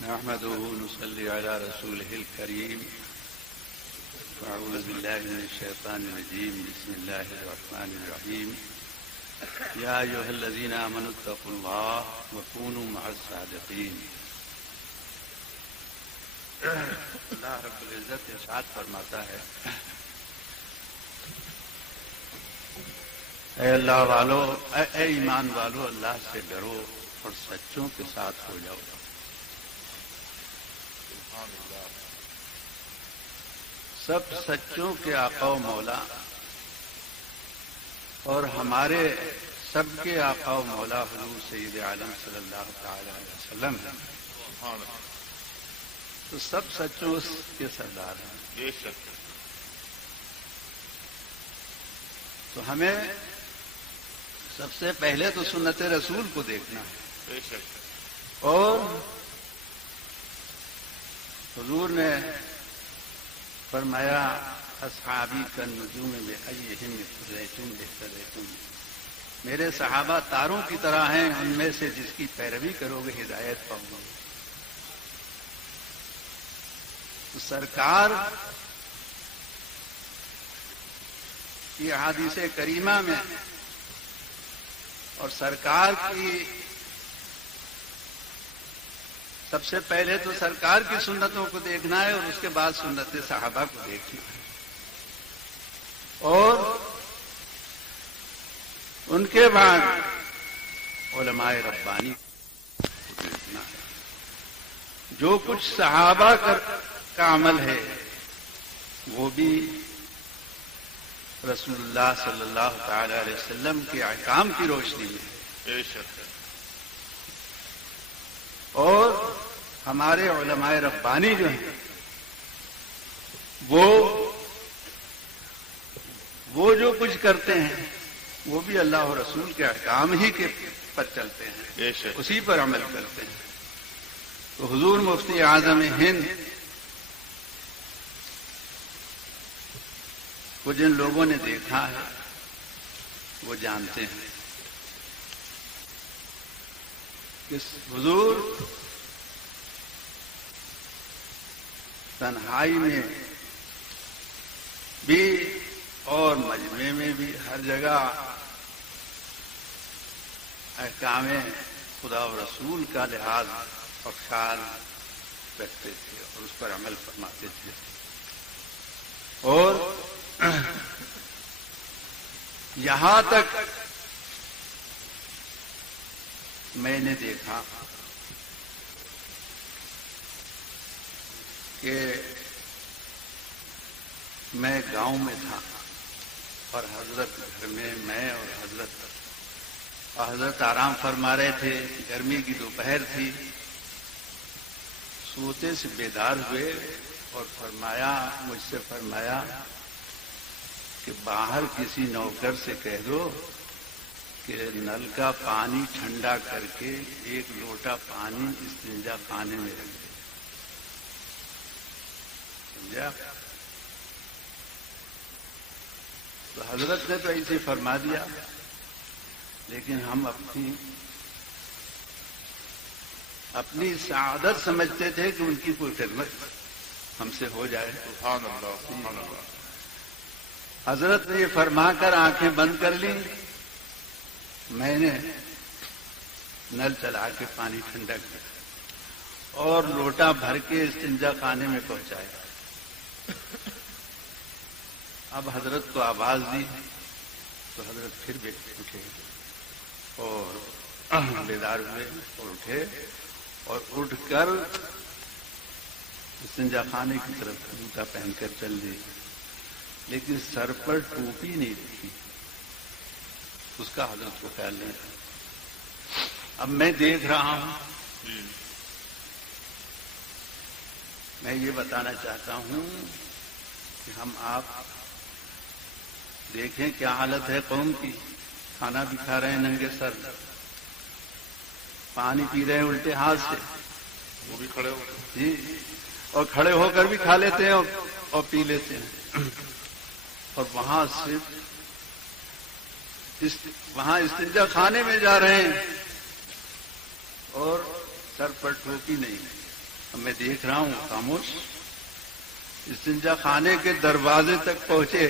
نحمده ونصلي على رسوله الكريم أعوذ بالله من الشيطان الرجيم بسم الله الرحمن الرحيم يا أيها الذين آمنوا اتقوا الله وكونوا مع الصادقين. اللہ رب العزت ارشاد فرماتا ہے اے اللہ والو اے ایمان والو اللہ سے ڈرو اور سچوں کے ساتھ ہو جاؤ. سب سچوں کے آقا و مولا اور ہمارے سب کے آقا و مولا حضور سید عالم صلی اللہ تعالی علیہ وسلم ہیں. تو سب سچوں کے سردار ہیں. تو ہمیں سب سے پہلے تو سنت رسول کو دیکھنا ہے. اور حضور نے فرمایا اصحابی کالنجوم بأیہم اقتدیتم اہتدیتم. میرے صحابہ تاروں کی طرح ہیں، ان میں سے جس کی پیروی کرو گے ہدایت پاؤ گے. تو سرکار کی احادیث کریمہ میں اور سرکار کی سب سے پہلے تو سرکار کی سنتوں کو دیکھنا ہے اور اس کے بعد سنت صحابہ کو دیکھنا ہے اور ان کے بعد علماء ربانی کو دیکھنا ہے. جو کچھ صحابہ کا عمل ہے وہ بھی رسول اللہ صلی اللہ تعالی علیہ وسلم کے احکام کی روشنی میں اور ہمارے علماء ربانی جو ہیں وہ جو کچھ کرتے ہیں وہ بھی اللہ و رسول کے احکام ہی کے پر چلتے ہیں، اسی پر عمل کرتے ہیں. تو حضور مفتی اعظم ہند کو جن لوگوں نے دیکھا ہے وہ جانتے ہیں کہ حضور تنہائی میں بھی اور مجمع میں بھی ہر جگہ احکام خدا و رسول کا لحاظ اور خیال رکھتے تھے اور اس پر عمل فرماتے تھے. اور یہاں تک میں نے دیکھا کہ میں گاؤں میں تھا اور حضرت گھر میں اور حضرت آرام فرما رہے تھے. گرمی کی دوپہر تھی. سوتے سے بیدار ہوئے اور مجھ سے فرمایا کہ باہر کسی نوکر سے کہہ دو کہ نل کا پانی ٹھنڈا کر کے ایک لوٹا پانی استنجا خانے میں رکھ دے. سمجھا؟ تو حضرت نے تو ایسے فرما دیا، لیکن ہم اپنی سعادت سمجھتے تھے کہ ان کی کوئی خدمت ہم سے ہو جائے. سبحان اللہ سبحان اللہ. حضرت نے یہ فرما کر آنکھیں بند کر لی. میں نے نل چلا کے پانی ٹھنڈا کیا اور لوٹا بھر کے استنجا خانے میں پہنچایا. اب حضرت کو آواز دی تو حضرت پھر اٹھے اور بیدار ہوئے اور اٹھے اور اٹھ کر استنجا خانے کی طرف جوتا پہن کر چل دی، لیکن سر پر ٹوپی نہیں رکھی. اس کا حضرت کو خیال نہیں تھا. اب میں دیکھ رہا ہوں، میں یہ بتانا چاہتا ہوں کہ ہم آپ دیکھیں کیا حالت ہے قوم کی. کھانا بھی کھا رہے ہیں ننگے سر، پانی پی رہے ہیں الٹے ہاتھ سے، وہ بھی کھڑے ہو جی اور کھڑے ہو کر بھی کھا لیتے ہیں اور پی لیتے ہیں. اور وہاں صرف وہاں استنجا خانے میں جا رہے ہیں اور سر پر ٹوپی نہیں. میں دیکھ رہا ہوں خاموش. استنجا خانے کے دروازے تک پہنچے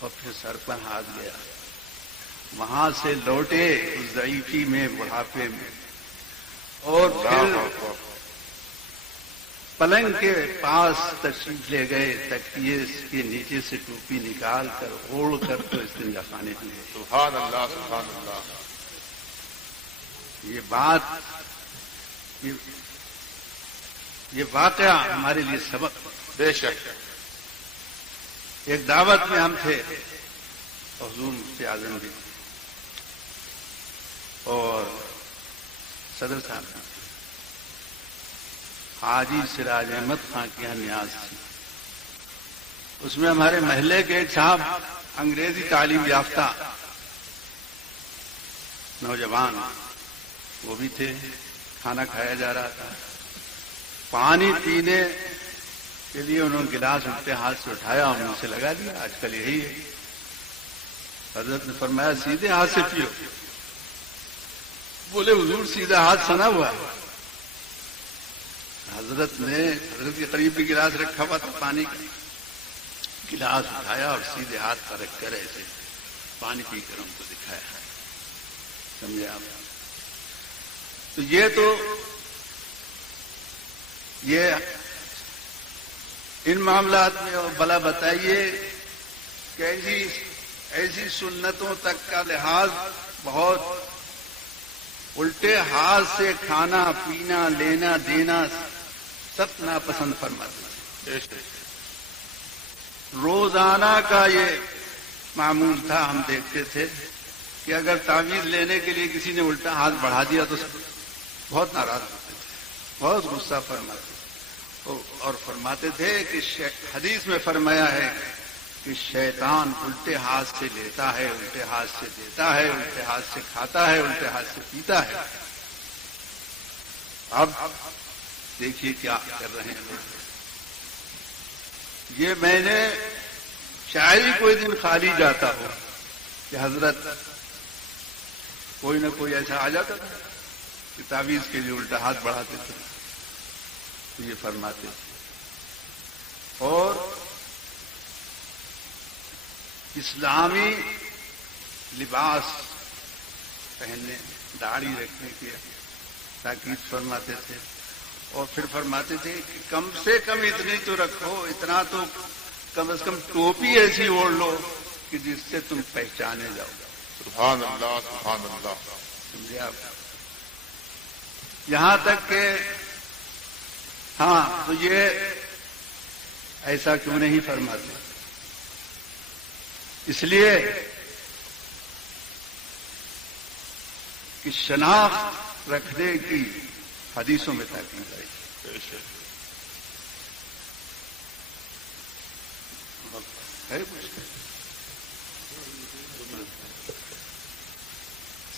اور پھر سر پر ہاتھ گیا. وہاں سے لوٹے اس ضعیفی میں, بڑھاپے میں, اور پھر پلنگ کے پاس تشریف لے گئے. تکیے کے نیچے سے ٹوپی نکال کر اوڑھ کر تو استنجا خانے میں گئے. سبحان اللہ سبحان اللہ. یہ بات, یہ واقعہ ہمارے لیے سبق. بے شک. ایک دعوت میں ہم تھے, حضور مفتی اعظم بھی اور صدر صاحب حاجی سراج احمد خان کی یہاں نیاز تھی. اس میں ہمارے محلے کے ایک صاحب انگریزی تعلیم یافتہ نوجوان وہ بھی تھے. کھانا کھایا جا رہا تھا. پانی پینے کے لیے انہوں نے گلاس الٹے ہاتھ سے اٹھایا اور منہ سے لگا دیا. آج کل یہی ہے. حضرت نے فرمایا سیدھے ہاتھ سے پیو. بولے حضور سیدھا ہاتھ سنا ہوا ہے. حضرت کے قریب بھی گلاس رکھا ہوا تھا پانی کا. گلاس اٹھایا اور سیدھے ہاتھ پر رکھ کر ایسے پانی پی کر ان کو دکھایا. سمجھے آپ؟ تو یہ ان معاملات میں بلا بتائیے کہ ایسی سنتوں تک کا لحاظ بہت. الٹے ہاتھ سے کھانا پینا لینا دینا سب ناپسند فرماتے. روزانہ کا یہ معمول تھا. ہم دیکھتے تھے کہ اگر تعویذ لینے کے لیے کسی نے الٹا ہاتھ بڑھا دیا تو بہت ناراض ہوتے تھے, بہت غصہ فرماتے تھے, اور فرماتے تھے کہ حدیث میں فرمایا ہے کہ شیطان الٹے ہاتھ سے لیتا ہے, الٹے ہاتھ سے دیتا ہے, الٹے ہاتھ سے کھاتا ہے, الٹے ہاتھ سے پیتا ہے. اب دیکھیے کیا کر رہے ہیں. یہ میں نے شاید کوئی دن خالی جاتا ہو کہ حضرت کوئی نہ کوئی ایسا آ جاتا تھا کہ تعویذ کے لیے الٹا ہاتھ بڑھاتے تھے تو یہ فرماتے تھے. اور اسلامی لباس پہننے, داڑھی رکھنے کی تاکید فرماتے تھے. اور پھر فرماتے تھے کہ کم سے کم اتنی تو رکھو, اتنا تو کم از کم ٹوپی ایسی اوڑھ لو کہ جس سے تم پہچانے جاؤ. سبحان اللہ سبحان اللہ. سمجھے آپ؟ یہاں تک کہ ہاں تو یہ ایسا کیوں نہیں فرماتے؟ اس لیے کہ شناخت رکھنے کی حدیثوں میں تاکید آئی.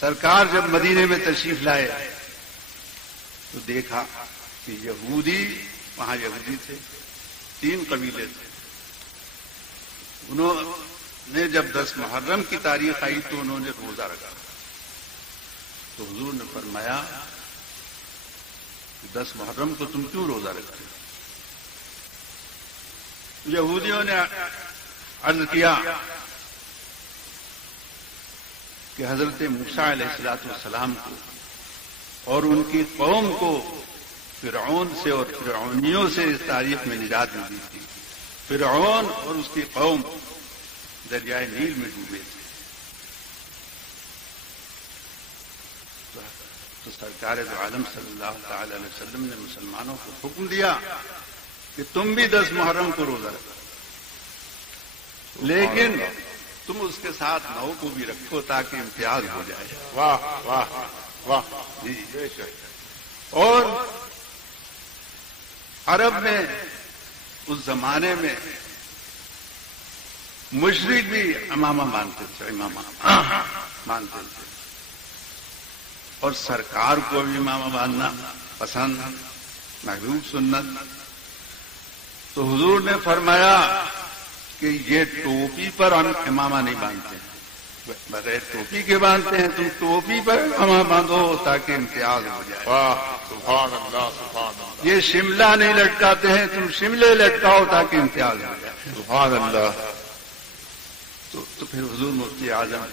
سرکار جب مدینے میں تشریف لائے تو دیکھا کہ یہودی, وہاں یہودی تھے, 3 قبیلے تھے. انہوں نے جب 10 محرم کی تاریخ آئی تو انہوں نے روزہ رکھا. تو حضور نے فرمایا کہ 10 محرم کو تم کیوں روزہ رکھتے ہو؟ یہودیوں نے عرض کیا کہ حضرت موسیٰ علیہ السلام کو اور ان کی قوم کو فرعون سے اور فرعونیوں سے اس تاریخ میں نجات ملی تھی. فرعون اور اس کی قوم دریائے نیل میں ڈوبے تھے. تو سرکار دو عالم صلی اللہ تعالی علیہ وسلم نے مسلمانوں کو حکم دیا کہ تم بھی 10 محرم کو روزہ رکھو, لیکن تم اس کے ساتھ 9 کو بھی رکھو تاکہ امتیاز ہو جائے. واہ واہ واہ. جی. اور عرب میں اس زمانے میں مشرک بھی امامہ مانتے تھے, مانتے تھے, اور سرکار کو بھی امامہ ماننا پسند, محبوب سنت. تو حضور نے فرمایا کہ یہ ٹوپی پر ہم امامہ نہیں باندھتے, بغیر ٹوپی کے باندھتے ہیں، تم ٹوپی پر ہمیں باندھو تاکہ امتیاز ہو جائے۔ واہ سبحان اللہ سبحان اللہ یہ شملہ نہیں لٹکاتے ہیں، تم شملے لٹکاؤ تاکہ امتیاز ہو جائے۔ سبحان اللہ تو پھر حضور مفتی اعظم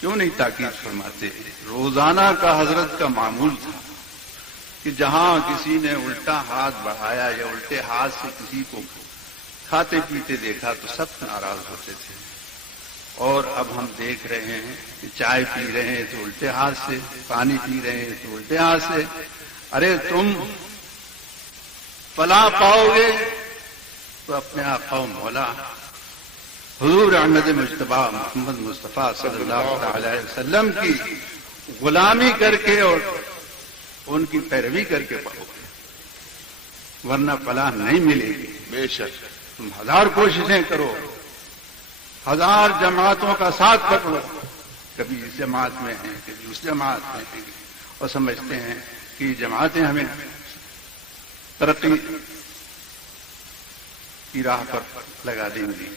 کیوں نہیں تاکید فرماتے؟ روزانہ کا حضرت کا معمول تھا کہ جہاں کسی نے الٹا ہاتھ بڑھایا یا الٹے ہاتھ سے کسی کو کھاتے پیتے دیکھا تو سب ناراض ہوتے تھے، اور اب ہم دیکھ رہے ہیں کہ چائے پی رہے ہیں تو الٹے ہاتھ سے، پانی پی رہے ہیں تو الٹے ہاتھ سے۔ ارے تم فلاح پاؤ گے تو اپنے آقا و مولا حضور احمد مجتبی محمد مصطفیٰ صلی اللہ علیہ وسلم کی غلامی کر کے اور ان کی پیروی کر کے پڑھو گے، ورنہ فلاح نہیں ملے گی۔ بے شک تم ہزار کوششیں کرو، ہزار جماعتوں کا ساتھ پکڑو، کبھی اس جماعت میں ہیں کبھی اس جماعت میں ہیں، اور سمجھتے ہیں کہ یہ جماعتیں ہمیں ترقی کی راہ پر لگا دیں گی،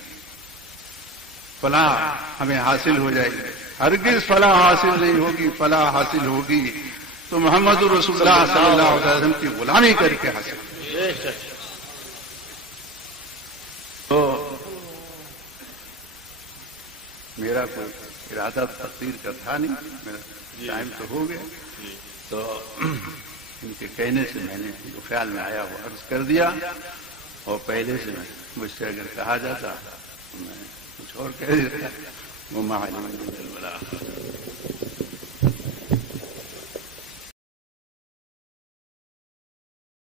فلاح ہمیں حاصل ہو جائے گی۔ ہرگز فلاح حاصل نہیں ہوگی، فلاح حاصل ہوگی تو محمد رسول اللہ صلی اللہ علیہ وسلم کی غلامی کر کے حاصل ہوگی۔ تو میرا کوئی ارادہ تقریر کا تھا نہیں، میرا ٹائم تو ہو گیا، تو ان کے کہنے سے میں نے جو خیال میں آیا وہ عرض کر دیا، اور پہلے سے مجھ سے اگر کہا جاتا تو میں کچھ اور کہہ دیتا، وہ معلوم نہیں